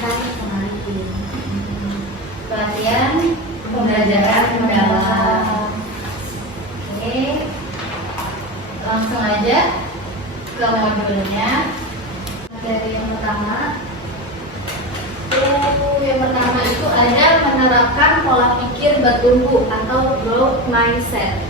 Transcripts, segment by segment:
latihan kemarin. Latihan pembelajaran mendalam. Oke, langsung aja ke modulnya. Dari yang pertama, itu ada menerapkan pola pikir bertumbuh atau growth mindset.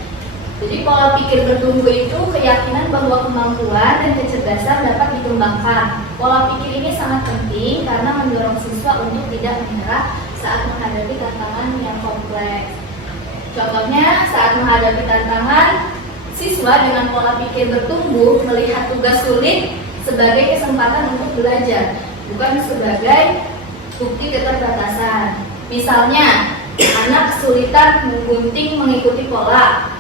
Jadi pola pikir bertumbuh itu keyakinan bahwa kemampuan dan kecerdasan dapat dikembangkan. Pola pikir ini sangat penting karena mendorong siswa untuk tidak menyerah saat menghadapi tantangan yang kompleks. Contohnya, saat menghadapi tantangan, siswa dengan pola pikir bertumbuh melihat tugas sulit sebagai kesempatan untuk belajar, bukan sebagai bukti keterbatasan. Misalnya, anak kesulitan menggunting mengikuti pola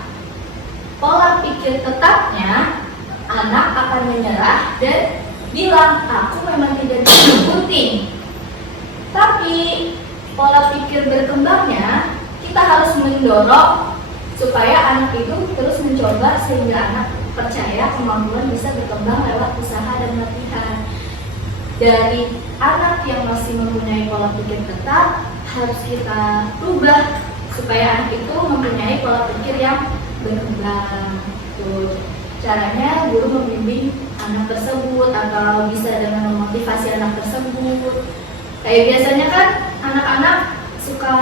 pikir tetapnya, anak akan menyerah dan bilang, aku memang tidak bisa menggunting. Tapi pola pikir berkembangnya, kita harus mendorong supaya anak itu terus mencoba sehingga anak percaya kemampuan bisa berkembang lewat usaha dan latihan. Dari anak yang masih mempunyai pola pikir tetap, harus kita rubah supaya anak itu mempunyai pola pikir yang berkembang. Tuh, caranya guru membimbing anak tersebut atau bisa dengan memotivasi anak tersebut. Kayak biasanya kan anak-anak suka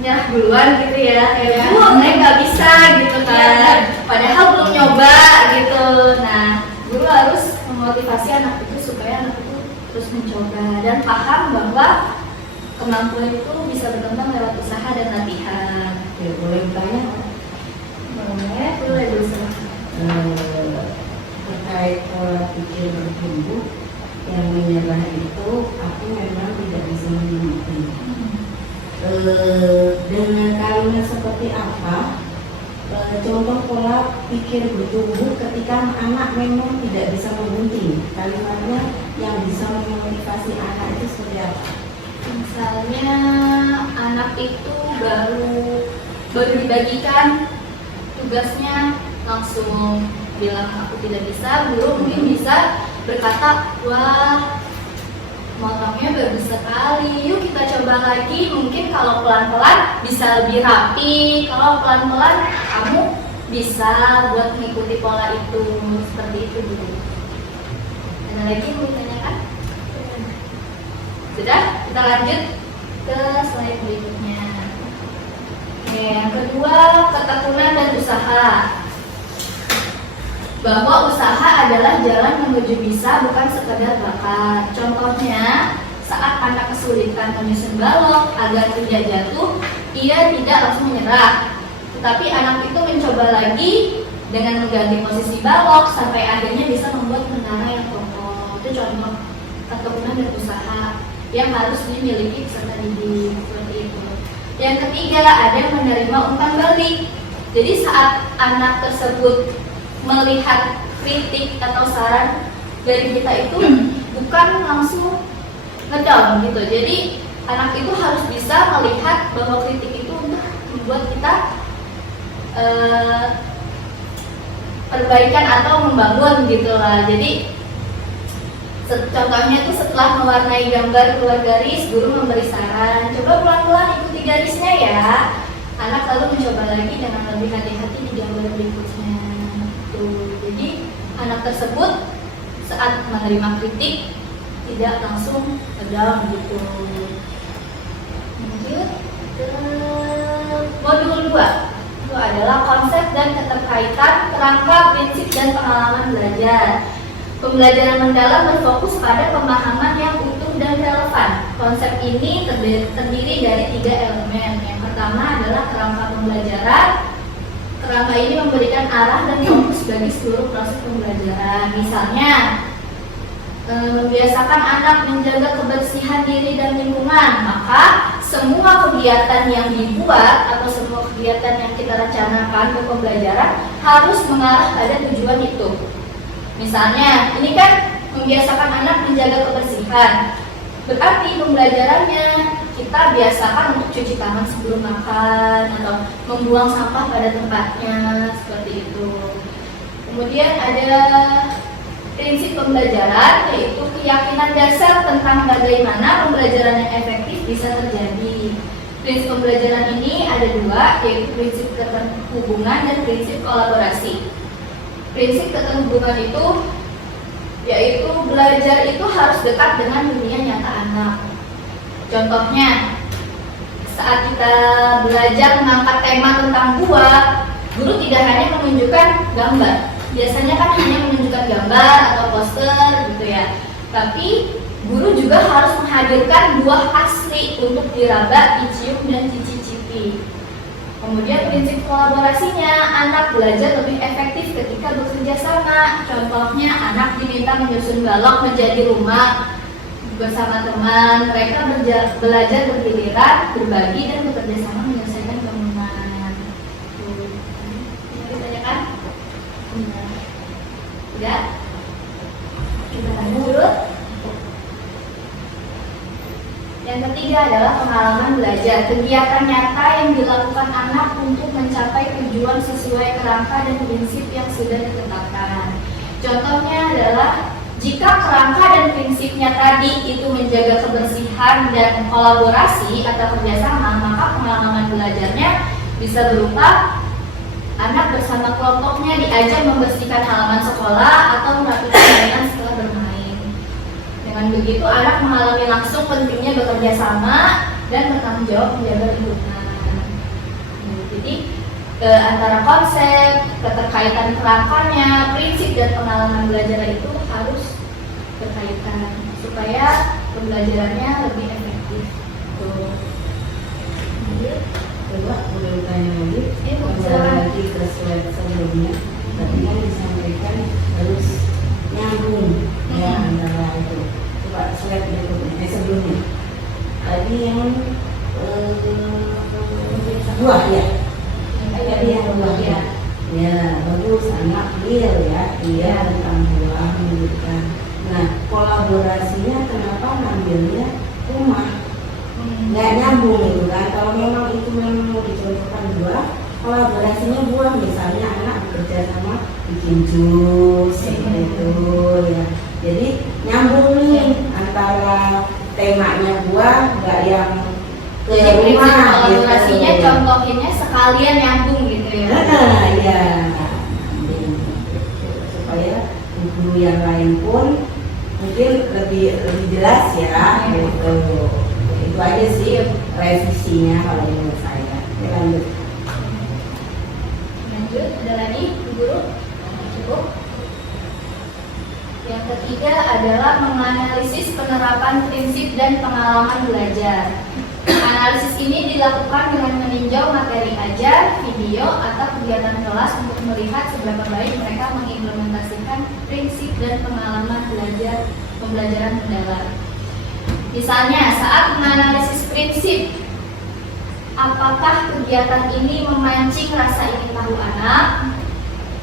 nyerah duluan gitu ya, kayak saya nggak bisa gitu kan, padahal belum nyoba gitu. Nah, guru harus memotivasi anak itu supaya anak itu terus mencoba dan paham bahwa kemampuan itu bisa berkembang lewat usaha dan latihan. Ya, boleh bertanya? Boleh dulu. Terkait pola pikir bertumbuh yang menyerah itu, aku memang tidak bisa mengerti. Dengan kalimat seperti apa? Contoh pola pikir bertumbuh ketika anak memang tidak bisa menggunting. Kalimatnya yang bisa memotivasi anak itu seperti apa? Misalnya anak itu baru dibagikan tugasnya, langsung bilang aku tidak bisa. Guru mungkin bisa berkata, wah motongnya bagus sekali, yuk kita coba lagi. Mungkin kalau pelan-pelan bisa lebih rapi, kalau pelan-pelan kamu bisa buat mengikuti pola itu. Seperti itu dulu. Ada lagi yang mau ditanyakan? Sudah, kita lanjut ke slide berikutnya. Oke, yang kedua, ketekunan dan usaha. Bahwa usaha adalah jalan menuju bisa, bukan sekedar bakat. Contohnya, saat anak kesulitan menyusun balok agar tidak jatuh, ia tidak langsung menyerah. Tetapi anak itu mencoba lagi dengan mengganti posisi balok sampai akhirnya bisa membuat menara yang kokoh. Itu contoh ketekunan dan usaha yang harus dimiliki peserta didik, seperti itu. Yang ketiga, ada menerima umpan balik. Jadi saat anak tersebut melihat kritik atau saran dari kita itu bukan langsung ngedown gitu. Jadi anak itu harus bisa melihat bahwa kritik itu untuk membuat kita perbaikan atau membangun gitu lah. Jadi contohnya itu setelah mewarnai gambar keluar garis, guru memberi saran, coba pelan-pelan ikuti garisnya ya. Anak lalu mencoba lagi dengan lebih hati-hati di gambar berikutnya. Jadi anak tersebut saat menerima kritik tidak langsung down gitu. Lanjut ke modul 2. Itu adalah konsep dan keterkaitan, kerangka, prinsip, dan pengalaman belajar. Pembelajaran mendalam berfokus pada pemahaman yang utuh dan relevan. Konsep ini terdiri dari 3 elemen. Yang pertama adalah kerangka pembelajaran. Kerangka ini memberikan arah dan fokus bagi seluruh proses pembelajaran. Misalnya, membiasakan anak menjaga kebersihan diri dan lingkungan, maka semua kegiatan yang dibuat atau semua kegiatan yang kita rencanakan ke pembelajaran harus mengarah pada tujuan itu. Misalnya, ini kan membiasakan anak menjaga kebersihan. Berarti pembelajarannya kita biasakan untuk cuci tangan sebelum makan atau membuang sampah pada tempatnya, seperti itu. Kemudian ada prinsip pembelajaran, yaitu keyakinan dasar tentang bagaimana pembelajaran yang efektif bisa terjadi. Prinsip pembelajaran ini ada dua, yaitu prinsip keterhubungan dan prinsip kolaborasi. Prinsip keterhubungan itu yaitu belajar itu harus dekat dengan dunia nyata anak. Contohnya, saat kita belajar mengangkat tema tentang buah, guru tidak hanya menunjukkan gambar. Biasanya kan hanya menunjukkan gambar atau poster gitu ya. Tapi guru juga harus menghadirkan buah asli untuk diraba, dicium, dan dicicipi. Kemudian prinsip kolaborasinya, anak belajar lebih efektif ketika bekerja sama. Contohnya, anak diminta menyusun balok menjadi rumah bersama teman. Mereka belajar bergiliran, berbagi, dan bekerja sama menyelesaikan bangunan. Ditanyakan? Udah? Kita lanjut. Yang ketiga adalah pengalaman belajar, kegiatan nyata yang dilakukan anak untuk mencapai tujuan sesuai kerangka dan prinsip yang sudah ditetapkan. Contohnya adalah jika kerangka dan prinsipnya tadi itu menjaga kebersihan dan kolaborasi atau kerjasama, maka pengalaman belajarnya bisa berupa anak bersama kelompoknya diajak membersihkan halaman sekolah atau merapikan mainan setelah bermain. Dengan begitu, anak mengalami langsung pentingnya bekerja sama dan bertanggung jawab menjaga lingkungan. Jadi, antara konsep, keterkaitan kerangkanya, prinsip, dan pengalaman belajar itu harus berkaitan supaya pembelajarannya lebih efektif. Coba boleh tanya lagi, Silakan. lagi ke slide sebelumnya. Tadi kan disampaikan harus nyambung ya antara itu. Coba slide berikutnya, sebelumnya. Tadi yang buah ya. Tadi yang buah ya. Ya bagus, anak real ya, dia tentang buah menunjukkan. Nah kolaborasinya kenapa ngambilnya rumah? Nggak nyambung itu kan. Kalau memang itu memang mau dicontohkan buah, kolaborasinya buah, misalnya anak bekerja sama bikin jus seperti itu ya. Jadi nyambung nih antara temanya buah, nggak yang ke Jadi prinsip rumah kolaborasinya gitu. contohinnya sekalian nyambung gitu ya. Ya supaya guru yang lain pun mungkin lebih jelas ya gitu. Itu aja sih revisinya kalau menurut saya. Ya, lanjut. Ada lagi guru? Cukup. Yang ketiga adalah menganalisis penerapan prinsip dan pengalaman belajar. Analisis ini dilakukan dengan meninjau materi ajar, video, atau kegiatan kelas untuk melihat seberapa baik mereka mengimplementasikan prinsip dan pengalaman pembelajaran mendalam. Misalnya, saat menganalisis prinsip, apakah kegiatan ini memancing rasa ingin tahu anak?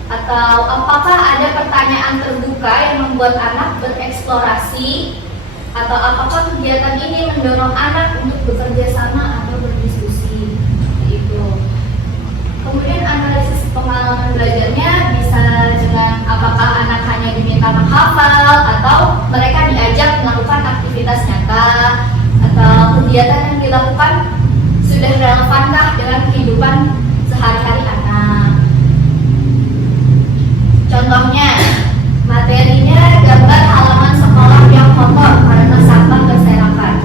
Atau apakah ada pertanyaan terbuka yang membuat anak bereksplorasi? Atau apakah kegiatan ini mendorong anak untuk bekerja sama atau berdiskusi? Itu. Kemudian analisis pengalaman belajarnya bisa dengan apakah anak hanya diminta menghafal atau mereka diajak melakukan aktivitas nyata atau kegiatan yang dilakukan sudah relevankah dengan kehidupan sehari-hari anak. Contohnya, materinya gambar halaman sekolah yang kotor karena sampah berserakan.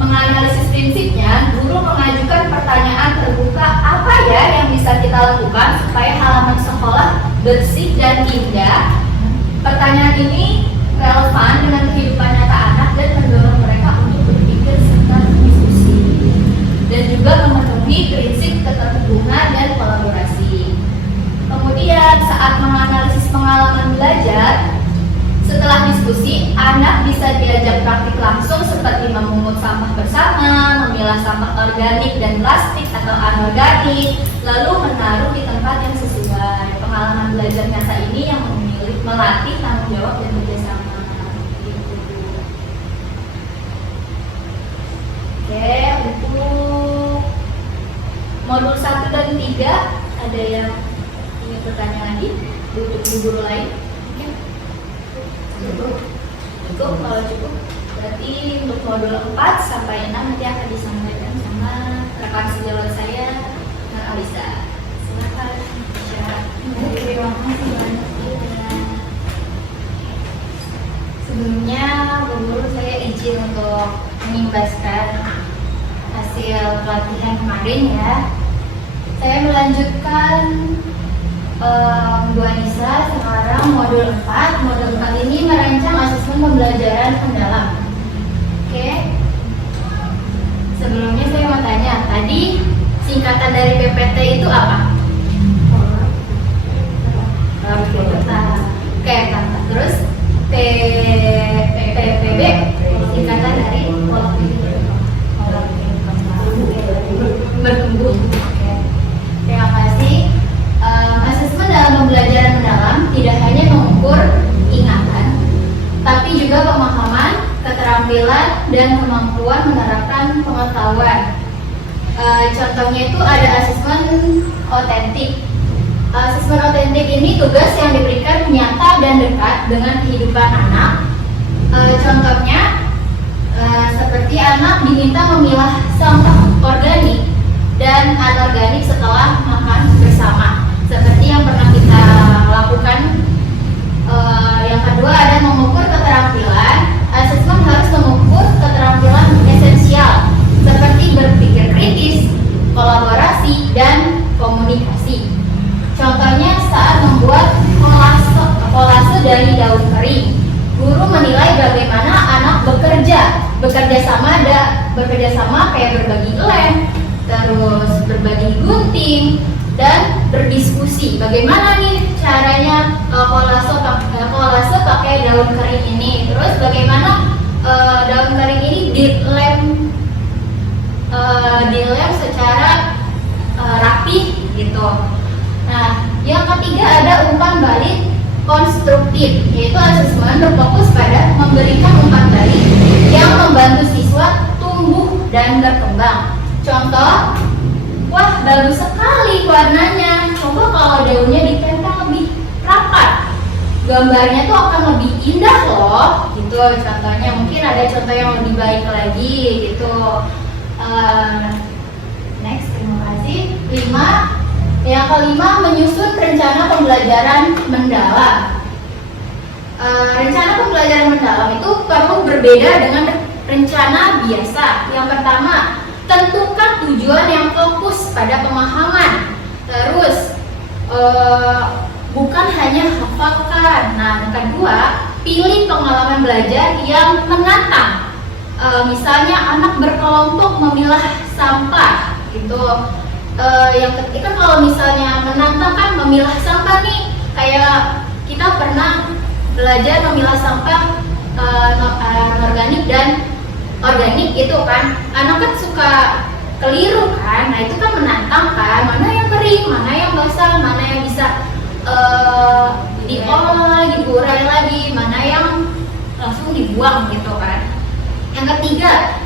Menganalisis prinsipnya, guru mengajukan pertanyaan terbuka apa ya yang bisa kita lakukan supaya halaman sekolah bersih dan indah. Pertanyaan ini relevan dengan kehidupan nyata anak dan mendorong mereka untuk berpikir serta berdiskusi dan juga memenuhi prinsip keterhubungan dan kolaborasi. Kemudian saat menganalisis pengalaman belajar, setelah diskusi, anak bisa diajak praktik langsung seperti memungut sampah bersama, memilah sampah organik dan plastik atau anorganik, lalu menaruh di tempat yang sesuai. Pengalaman belajar nyata ini yang melatih tanggung jawab dan kerjasama. Gitu. Oke, untuk modul 1 dan 3 ada yang ingin bertanya lagi untuk guru lain? Mungkin Cukup, kalau cukup berarti untuk modul 4 sampai 6 nanti akan disampaikan sama rekan sejawat saya, Mbak Alisa. Silakan. Terima kasih banyak. Sebelumnya, Bu Guru, saya izin untuk mengimbaskan hasil pelatihan kemarin ya. Saya melanjutkan Bu Anissa sekarang modul 4. Modul 4 ini merancang asesmen pembelajaran mendalam. Oke. Sebelumnya saya mau tanya, tadi singkatan dari PPT itu apa? Oke, terus PPB singkatan dari pola pikir bertumbuh. Oke. Terima kasih. Asesmen dalam pembelajaran mendalam tidak hanya mengukur ingatan, tapi juga pemahaman, keterampilan, dan kemampuan menerapkan pengetahuan. Contohnya itu ada asesmen otentik. Asesmen otentik ini tugas yang diberikan nyata dan dekat dengan kehidupan anak. Contohnya seperti anak diminta memilah sampah organik dan anorganik setelah makan bersama, seperti yang pernah kita lakukan. Yang kedua ada mengukur keterampilan. Asesmen harus mengukur keterampilan esensial seperti berpikir kritis, kolaborasi, dan komunikasi. Contohnya saat membuat kolase dari daun kering, guru menilai bagaimana anak bekerja sama kayak berbagi lem, terus berbagi gunting, dan berdiskusi bagaimana nih caranya kolase pakai daun kering ini, terus bagaimana daun kering ini dilem secara rapi gitu. Nah, yang ketiga ada umpan balik konstruktif, yaitu asesmen berfokus pada memberikan umpan balik yang membantu siswa tumbuh dan berkembang. Contoh, wah bagus sekali warnanya, coba kalau daunnya ditempel lebih rapat, gambarnya tuh akan lebih indah loh, gitu contohnya. Mungkin ada contoh yang lebih baik lagi gitu. Next, terima kasih. Yang kelima, menyusun rencana pembelajaran mendalam. Rencana pembelajaran mendalam itu perlu berbeda dengan rencana biasa. Yang pertama, tentukan tujuan yang fokus pada pemahaman. Terus, bukan hanya hafalkan. Nah, yang kedua, pilih pengalaman belajar yang menantang. Misalnya anak berkelompok memilah sampah gitu. Yang ketiga, kalau misalnya menantang kan memilah sampah nih, kayak kita pernah belajar memilah sampah organik dan organik gitu kan, anak kan suka keliru kan. Nah itu kan menantang kan, mana yang kering, mana yang basah, mana yang bisa diolah lagi, diurai lagi, mana yang langsung dibuang gitu kan. Yang ketiga,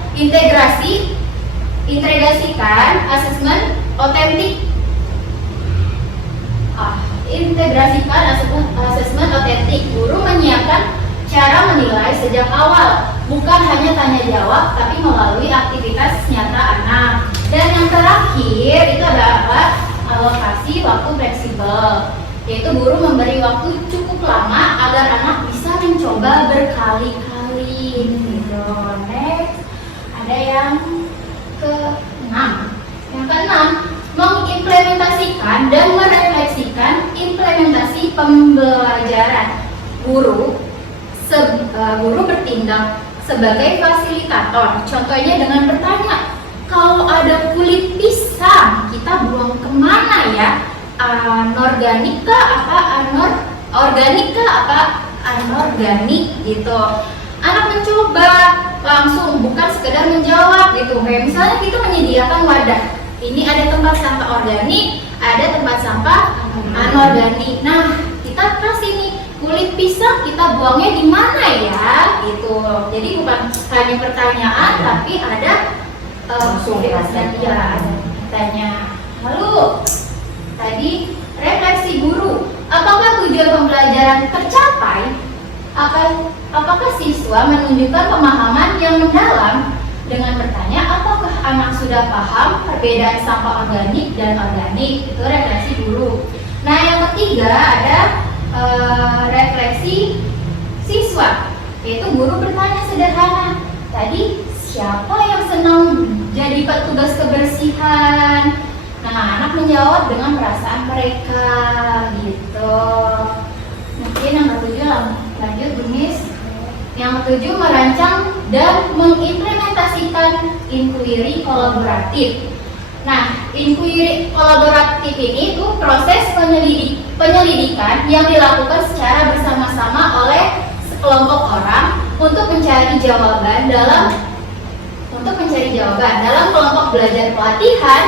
integrasikan asesmen otentik. Integrasikan asesmen otentik. Guru menyiapkan cara menilai sejak awal, bukan hanya tanya jawab, tapi melalui aktivitas nyata anak. Dan yang terakhir itu adalah alokasi waktu fleksibel, yaitu guru memberi waktu cukup lama agar anak bisa mencoba berkali-kali. Gitu. Next, ada yang ke-6. Yang ke-6, mengimplementasikan dan merefleksikan implementasi pembelajaran. Guru bertindak sebagai fasilitator. Contohnya dengan bertanya, kalau ada kulit pisang, kita buang kemana ya? Anorganik kah? Organik kah? Anorganik gitu. Anak mencoba langsung, bukan sekedar menjawab gitu. Kayak misalnya kita menyediakan wadah. Ini ada tempat sampah organik, ada tempat sampah anorganik. Nah, kita kasih nih kulit pisang, kita buangnya di mana ya? Gitu. Jadi bukan hanya pertanyaan, tapi ada tanya. Lalu tadi refleksi guru, apakah tujuan pembelajaran tercapai Apakah siswa menunjukkan pemahaman yang mendalam dengan bertanya apakah anak sudah paham perbedaan sampah organik dan organik? Itu refleksi guru. Nah, yang ketiga ada refleksi siswa, yaitu guru bertanya sederhana. Tadi siapa yang senang jadi petugas kebersihan? Nah, anak menjawab dengan perasaan mereka gitu. Mungkin yang ketujuh lanjut Bu Miss. Yang ketujuh merancang dan mengimplementasikan inquiry kolaboratif. Nah, inquiry kolaboratif ini itu proses penyelidikan yang dilakukan secara bersama-sama oleh sekelompok orang untuk mencari jawaban dalam kelompok belajar pelatihan.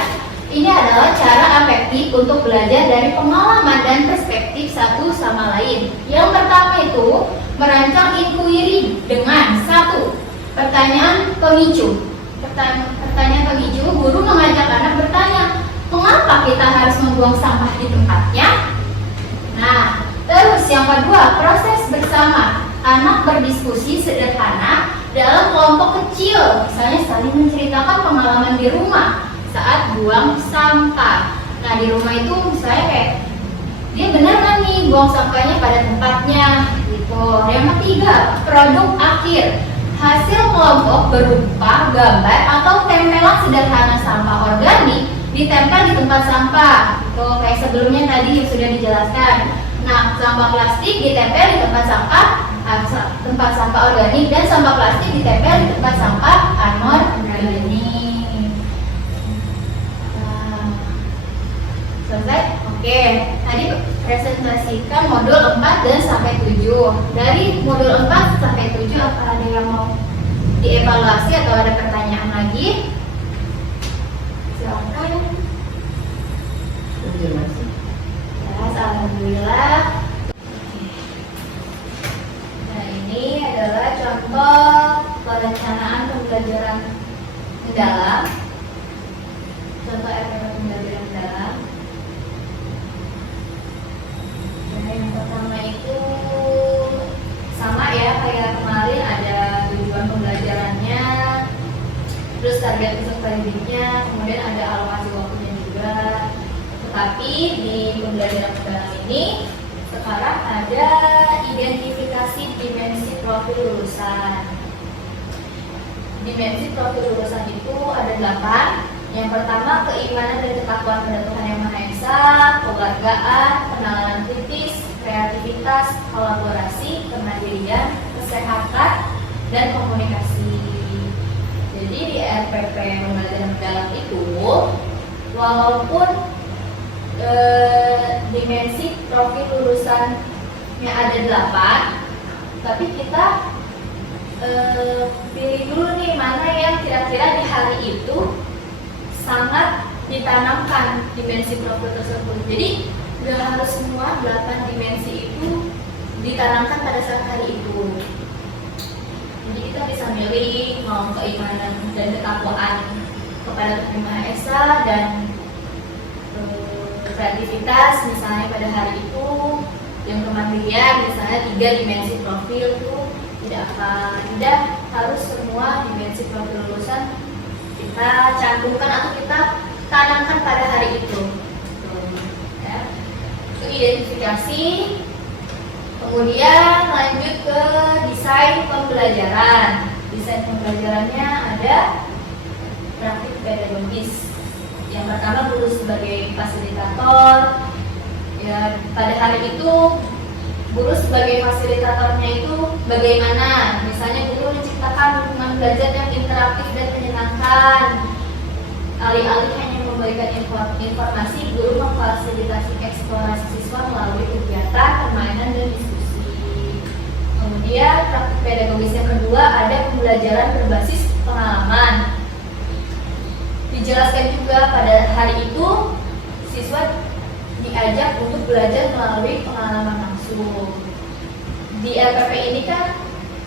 Ini adalah cara efektif untuk belajar dari pengalaman dan perspektif satu sama lain. Yang pertama itu merancang inquiry dengan satu, pertanyaan pemicu. Pertanyaan pemicu, guru mengajak anak bertanya, mengapa kita harus membuang sampah di tempatnya? Nah, terus yang kedua, proses bersama. Anak berdiskusi sederhana dalam kelompok kecil, misalnya saling menceritakan pengalaman di rumah saat buang sampah. Nah, di rumah itu misalnya kayak dia benar kan nih buang sampahnya pada tempatnya gitu. Yang ketiga, produk akhir. Hasil kelompok berupa gambar atau tempelan sederhana sampah organik ditempel di tempat sampah. Gitu, kayak sebelumnya tadi yang sudah dijelaskan. Nah, sampah plastik ditempel di tempat sampah organik dan sampah plastik ditempel di tempat sampah anorganik. Selesai? Oke, tadi presentasikan modul 4 dan sampai 7. Dari modul 4 sampai 7 apa ada yang mau dievaluasi atau ada pertanyaan lagi? Silakan. Terima kasih. Alhamdulillah. Nah, ini adalah contoh perencanaan pembelajaran mendalam. Contoh RPP pembelajaran mendalam. Yang pertama itu sama ya kayak kemarin, ada tujuan pembelajarannya, terus target peserta didiknya, kemudian ada alokasi waktunya juga. Tetapi di pembelajaran mendalam ini sekarang ada identifikasi dimensi profil lulusan. Dimensi profil lulusan itu ada 8. Yang pertama, keimanan dan ketakwaan pada Tuhan Yang Maha Esa, kekeluargaan, penanganan kritis, kreativitas, kolaborasi, kemandirian, kesehatan, dan komunikasi. Jadi di RPP pembelajaran mendalam itu, walaupun dimensi profil lulusannya ada 8, tapi kita pilih dulu nih mana yang kira-kira di hari itu sangat ditanamkan dimensi profil tersebut. Jadi nggak harus semua 8 dimensi itu ditanamkan pada saat hari itu. Jadi kita bisa milih mau keimanan dan ketakwaan kepada Tuhan Yang Maha Esa dan kreativitas misalnya pada hari itu, yang kemandirian misalnya 3 dimensi profil itu tidak harus semua dimensi profil lulusan kita cantumkan atau kita tanamkan pada hari itu. Ya. Itu identifikasi. Kemudian lanjut ke desain pembelajaran. Desain pembelajarannya ada praktik pedagogis. Yang pertama, guru sebagai fasilitator. Ya, pada hari itu guru sebagai fasilitatornya itu bagaimana? Misalnya guru menciptakan lingkungan belajar yang interaktif dan menyenangkan. Alih-alih hanya memberikan informasi, guru memfasilitasi eksplorasi siswa melalui kegiatan, permainan, dan diskusi. Kemudian praktik pedagogis yang kedua ada pembelajaran berbasis pengalaman. Dijelaskan juga pada hari itu siswa diajak untuk belajar melalui pengalaman langsung. Di LPP ini kan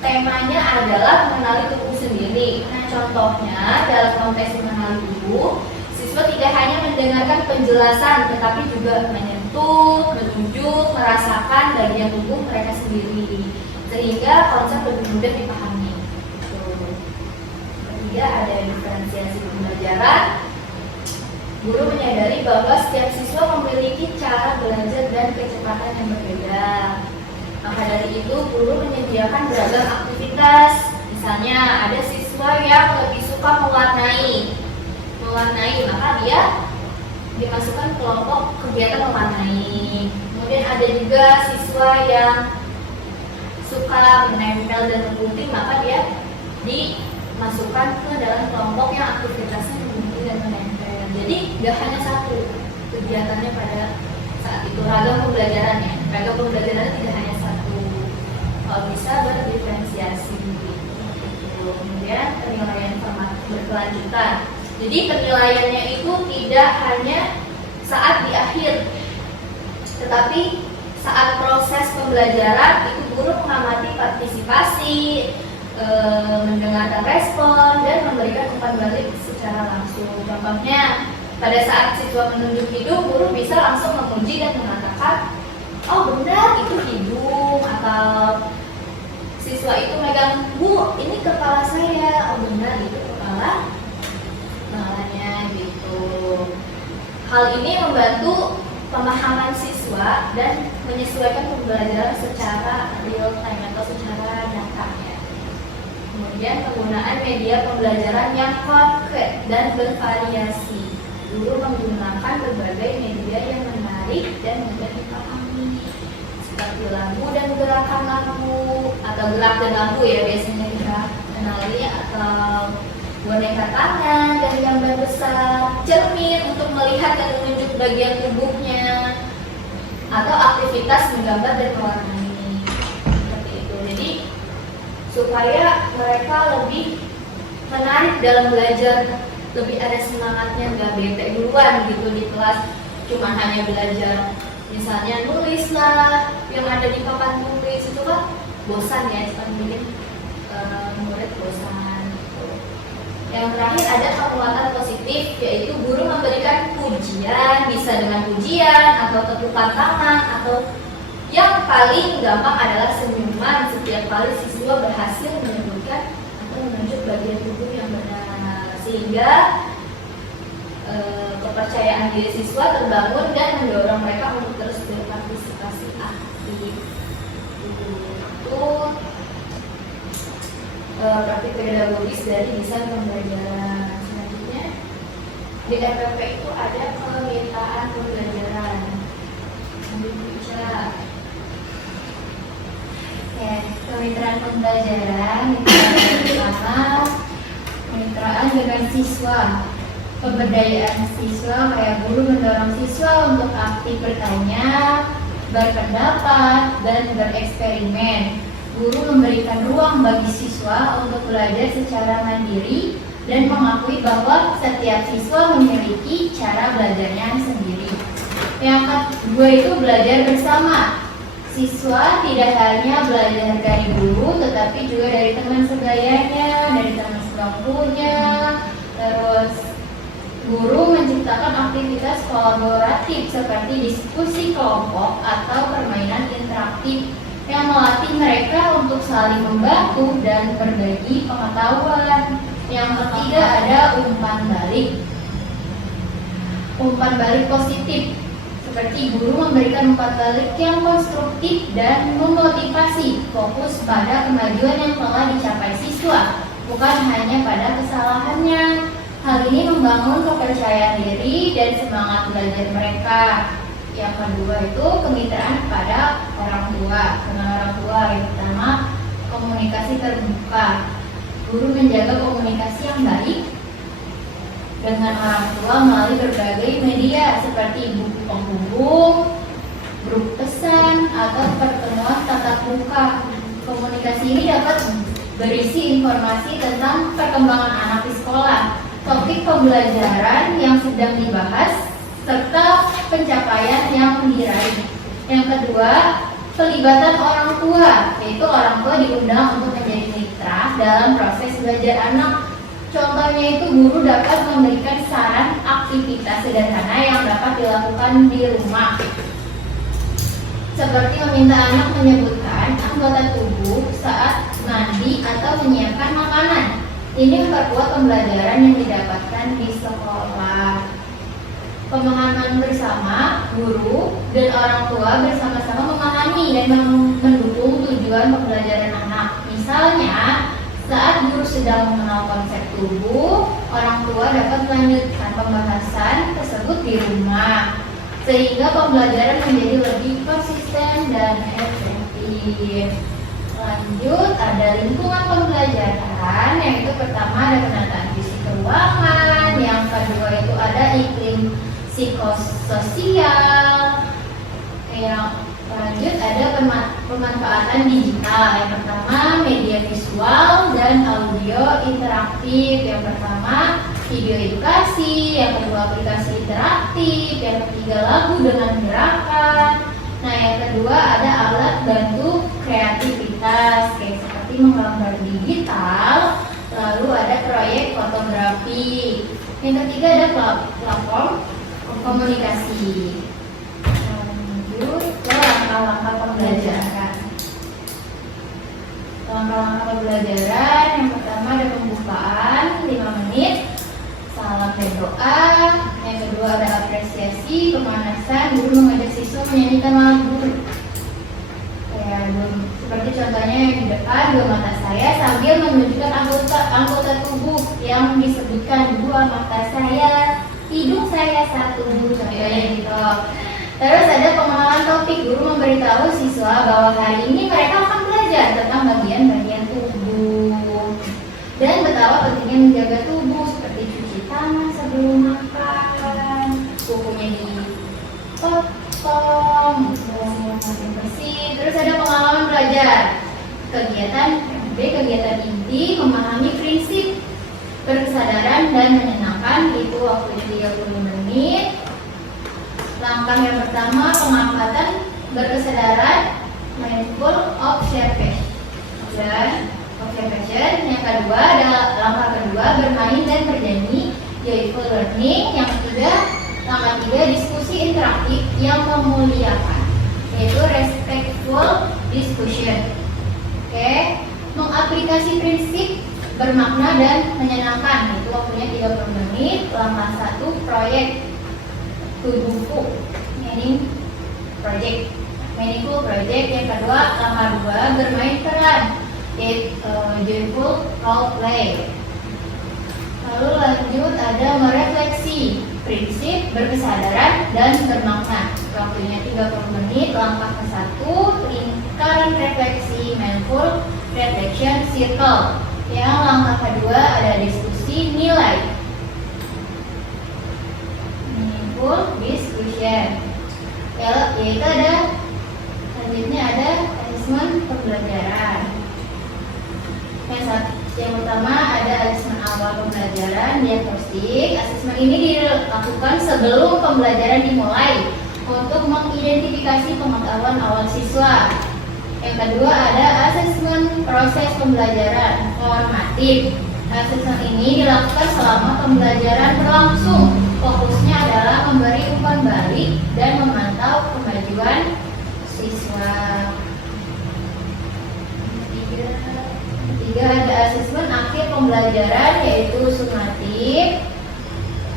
temanya adalah mengenali tubuh sendiri. Nah, contohnya dalam konteks mengenali tubuh, siswa tidak hanya mendengarkan penjelasan, tetapi juga menyentuh, menunjuk, merasakan bagian tubuh mereka sendiri. sehingga konsep lebih mudah dipahami. Ketiga, ada diferensiasi pembelajaran. Guru menyadari bahwa setiap siswa memiliki cara belajar dan kecepatan yang berbeda. Maka dari itu, guru menyediakan beragam aktivitas. Misalnya, ada siswa yang lebih suka mewarnai, maka dia dimasukkan kelompok kegiatan mewarnai. Kemudian ada juga siswa yang suka menempel dan menggunting, maka dia dimasukkan ke dalam kelompok yang aktivitasnya menggunting dan menempel. Jadi gak hanya satu kegiatannya pada saat itu, ragam pembelajarannya tidak hanya satu, bisa berdiferensiasi. Kemudian penilaian formatif berkelanjutan. Jadi penilaiannya itu tidak hanya saat di akhir, tetapi saat proses pembelajaran itu guru mengamati partisipasi, mendengarkan respon, dan memberikan umpan balik secara langsung. Contohnya, pada saat siswa menunjuk hidung, guru bisa langsung memuji dan mengatakan, oh benar itu hidung, atau siswa itu megang, bu ini kepala saya, oh benar itu kepalanya gitu. Hal ini membantu pemahaman siswa dan menyesuaikan pembelajaran secara real time atau secara nyatanya. Kemudian penggunaan media pembelajaran yang konkret dan bervariasi. Guru menggunakan berbagai media yang menarik dan mudah dipahami, seperti lampu dan gerakan lampu, atau gerak dan lampu ya biasanya kita kenali, atau boneka tangan dan gambar besar, cermin untuk melihat dan menunjuk bagian tubuhnya, atau aktivitas menggambar dan mewarnai. Seperti itu. Jadi supaya mereka lebih menarik dalam belajar, lebih ada semangatnya, nggak bete duluan gitu di kelas, cuma hanya belajar misalnya nulis lah yang ada di papan tulis, itu kan bosan ya, cepat bikin murid bosan. Yang terakhir ada penguatan positif, yaitu guru memberikan pujian, bisa dengan pujian atau tepukan tangan, atau yang paling gampang adalah senyuman setiap kali siswa berhasil menyebutkan atau menunjuk bagian tubuh yang benar, sehingga kepercayaan diri siswa terbangun dan mendorong mereka untuk terus berpartisipasi aktif. Itu praktik pedagogis dari desain pembelajaran. Selanjutnya di FPP itu ada kemitraan pembelajaran. Kemitraan pembelajaran itu pertama kemitraan dengan siswa, pemberdayaan siswa, kayak guru mendorong siswa untuk aktif bertanya, berpendapat, dan bereksperimen. Guru memberikan ruang bagi siswa untuk belajar secara mandiri dan mengakui bahwa setiap siswa memiliki cara belajarnya sendiri. Yang kedua itu belajar bersama. Siswa tidak hanya belajar dari guru, tetapi juga dari teman sebayanya, dari teman sebangkunya. Terus guru menciptakan aktivitas kolaboratif seperti diskusi kelompok atau permainan interaktif yang melatih mereka untuk saling membantu dan berbagi pengetahuan. Yang ketiga ada umpan balik. Umpan balik positif, seperti guru memberikan umpan balik yang konstruktif dan memotivasi, fokus pada kemajuan yang telah dicapai siswa, bukan hanya pada kesalahannya. Hal ini membangun kepercayaan diri dan semangat belajar mereka. Yang kedua itu kemitraan pada orang tua. Dengan orang tua yang pertama komunikasi terbuka. Guru menjaga komunikasi yang baik dengan orang tua melalui berbagai media seperti buku penghubung, grup pesan, atau pertemuan tatap muka. Komunikasi ini dapat berisi informasi tentang perkembangan anak di sekolah, topik pembelajaran yang sedang dibahas, serta pencapaian yang diraih. Yang kedua, pelibatan orang tua, yaitu orang tua diundang untuk menjadi mitra dalam proses belajar anak. Contohnya itu guru dapat memberikan saran aktivitas sederhana yang dapat dilakukan di rumah. seperti meminta anak menyebutkan anggota tubuh saat mandi atau menyiapkan makanan. Ini memperkuat pembelajaran yang didapatkan di sekolah. Pemahaman bersama, guru dan orang tua bersama-sama memahami dan mendukung tujuan pembelajaran anak. Misalnya, saat guru sedang mengenal konsep tubuh, orang tua dapat melanjutkan pembahasan tersebut di rumah, sehingga pembelajaran menjadi lebih konsisten dan efektif. Lanjut, ada lingkungan pembelajaran, yaitu pertama ada penataan fisik ruangan, yang kedua itu ada iklim psikososial, yang lanjut ada pemanfaatan digital. Yang pertama media visual dan audio interaktif. Yang pertama video edukasi, yang kedua aplikasi interaktif, yang ketiga lagu dengan gerakan. Nah, yang kedua ada alat bantu kreativitas, kayak seperti menggambar digital. Lalu ada proyek fotografi. Yang ketiga ada platform komunikasi. Lanjut ke langkah-langkah pembelajaran. Langkah-langkah pembelajaran yang pertama ada pembukaan 5 menit, salam dan doa. Yang kedua ada apresiasi, pemanasan, guru mengajak siswa menyanyikan lagu. Seperti contohnya yang di depan, dua mata saya sambil menunjukkan anggota tubuh yang disebutkan, dua mata saya, hidung saya satu, contohnya gitu. Terus ada pengenalan topik, guru memberitahu siswa bahwa hari ini mereka akan belajar tentang bagian-bagian tubuh dan betapa pentingnya menjaga tubuh, seperti cuci tangan sebelum makan, kukunya dipotong, masing bersih. Terus ada pengalaman belajar, kegiatan inti, memahami prinsip berkesadaran dan menyenangkan, itu waktunya 30 menit. Langkah yang pertama pengamatan berkesadaran, mindful observation. Yang kedua adalah langkah kedua bermain dan bernyanyi, joyful learning. Yang ketiga, langkah tiga diskusi interaktif yang memuliakan, yaitu respectful discussion. Mengaplikasi prinsip bermakna dan menyenangkan, itu waktunya 30 menit. Langkah 1 proyek tubuhku, meaningful project. Yang kedua, langkah 2 bermain peran, yaitu joyful role play. Lalu lanjut ada merefleksi prinsip berkesadaran dan bermakna, waktunya 30 menit. Langkah ke-1 lingkaran refleksi, mindful reflection circle. Yang langkah kedua ada diskusi nilai, meaningful discussion. Yaitu ada selanjutnya ada asesmen pembelajaran. Yang pertama ada asesmen awal pembelajaran, diagnostik. Asesmen ini dilakukan sebelum pembelajaran dimulai untuk mengidentifikasi pengetahuan awal siswa. Yang kedua ada asesmen proses pembelajaran, formatif. Asesmen ini dilakukan selama pembelajaran berlangsung. Fokusnya adalah memberi umpan balik dan memantau kemajuan siswa. Ketiga ada asesmen akhir pembelajaran, yaitu sumatif.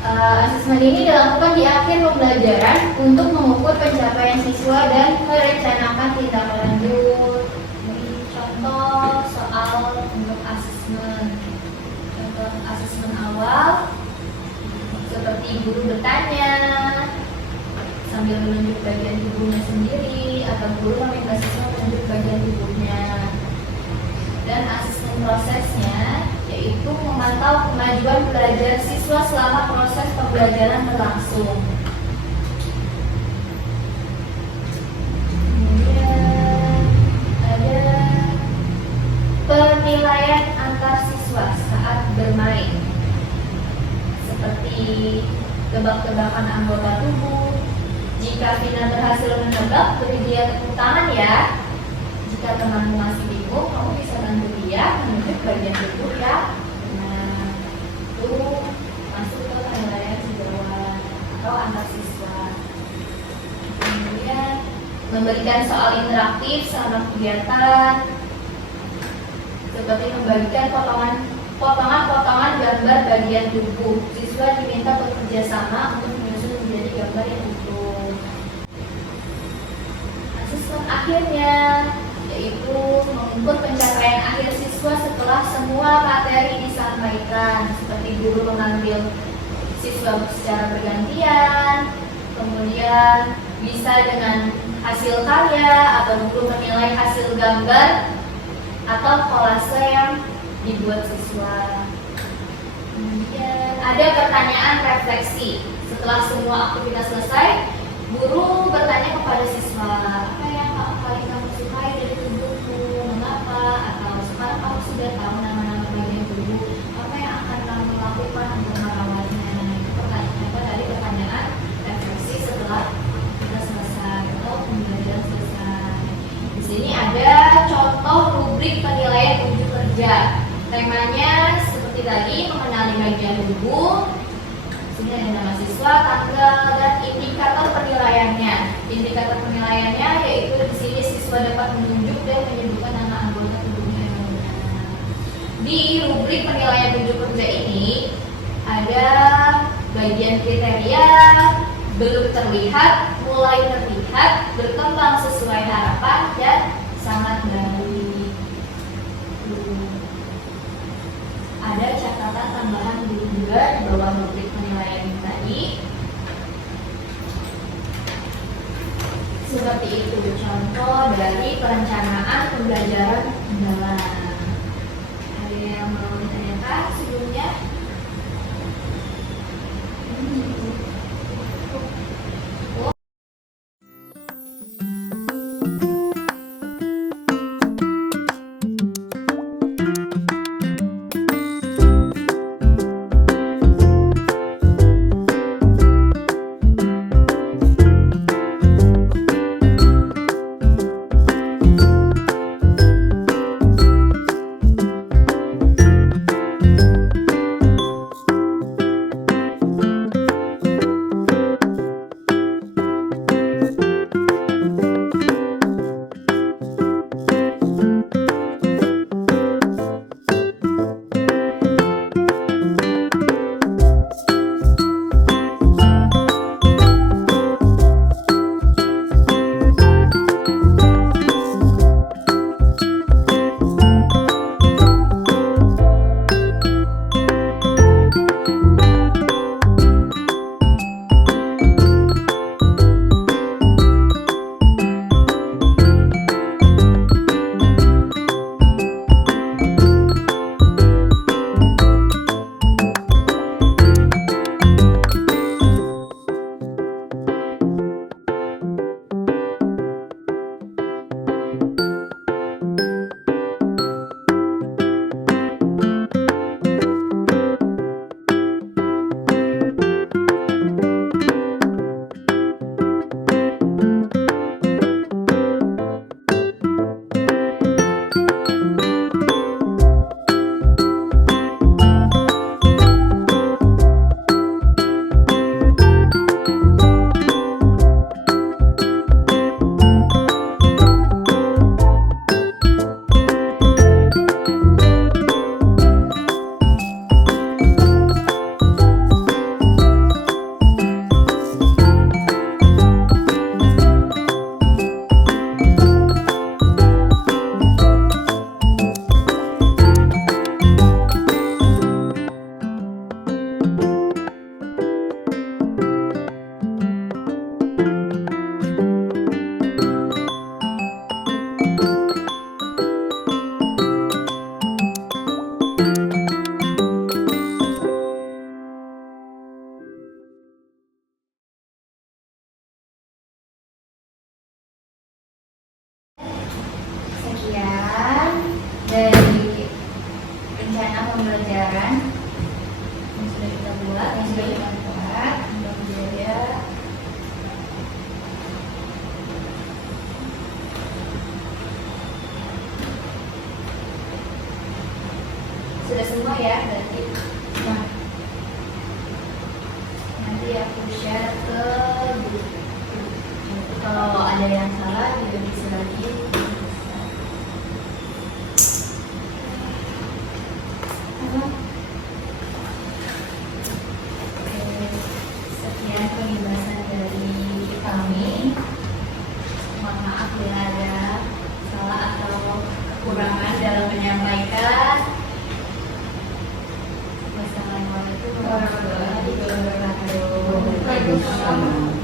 Asesmen ini dilakukan di akhir pembelajaran untuk mengukur pencapaian siswa dan merencanakan tindakan lanjut. Ini contoh soal untuk asesmen. Contoh asesmen awal, seperti guru bertanya sambil menunjuk bagian tubuhnya sendiri, atau guru meminta siswa menunjuk bagian tubuhnya. Dan asesmen prosesnya yaitu memantau kemajuan belajar siswa selama proses pembelajaran berlangsung. Kemudian ada penilaian antar siswa saat bermain, seperti tebak-tebakan anggota tubuh. Jika Vina berhasil menebak, beri dia tepuk tangan ya. Jika temanmu masih bingung, kamu bisa bantu dia menunjuk bagian tubuh ya. Nah, itu masuk ke penilaian sejauhan atau antar siswa. Kemudian memberikan soal interaktif selama kegiatan, seperti membagikan potongan-potongan gambar bagian tubuh. Siswa diminta bekerja sama untuk menyusun menjadi gambar yang utuh. Asesmen akhirnya yaitu mengukur pencapaian akhir siswa setelah semua materi disampaikan, seperti guru mengambil siswa secara bergantian, kemudian bisa dengan hasil karya atau guru menilai hasil gambar atau kolase yang dibuat siswa. Kemudian ada pertanyaan refleksi. Setelah semua aktivitas selesai, guru bertanya kepada siswa, apa yang paling kamu sukai dari tubuhmu, mengapa, atau sekarang kamu sudah tahu nama-nama bagian tubuh, apa yang akan kamu lakukan untuk merawatnya. Itu dari pertanyaan refleksi setelah kita selesai atau pembelajaran selesai. Di sini ada contoh rubrik penilaian unjuk kerja. Temanya seperti tadi, mengenali bagian tubuh. Sini ada nama siswa, tanggal, dan indikator penilaiannya. Indikator penilaiannya yaitu di sini siswa dapat menunjuk dan menyebutkan nama anggota tubuhnya yang benar. Di rubrik penilaian unjuk kerja ini ada bagian kriteria belum terlihat, mulai terlihat, berkembang sesuai harapan, dan sangat baik. Ada catatan tambahan juga di bawah rubrik penilaian ini tadi. Seperti itu contoh dari perencanaan pembelajaran mendalam. Ada yang mau ditanyakan sebelumnya? dari rencana pembelajaran yang sudah kita buat, yang sudah kita buat, mudah-mudahan sudah semua ya berarti. Nah, nanti aku share ke grup. Kalau ada yang salah direvisi lagi. Sekian penjelasan dari kami. Mohon maaf bila ada salah atau kekurangan dalam menyampaikan. Wassalamualaikum warahmatullahi wabarakatuh. Waalaikumsalam.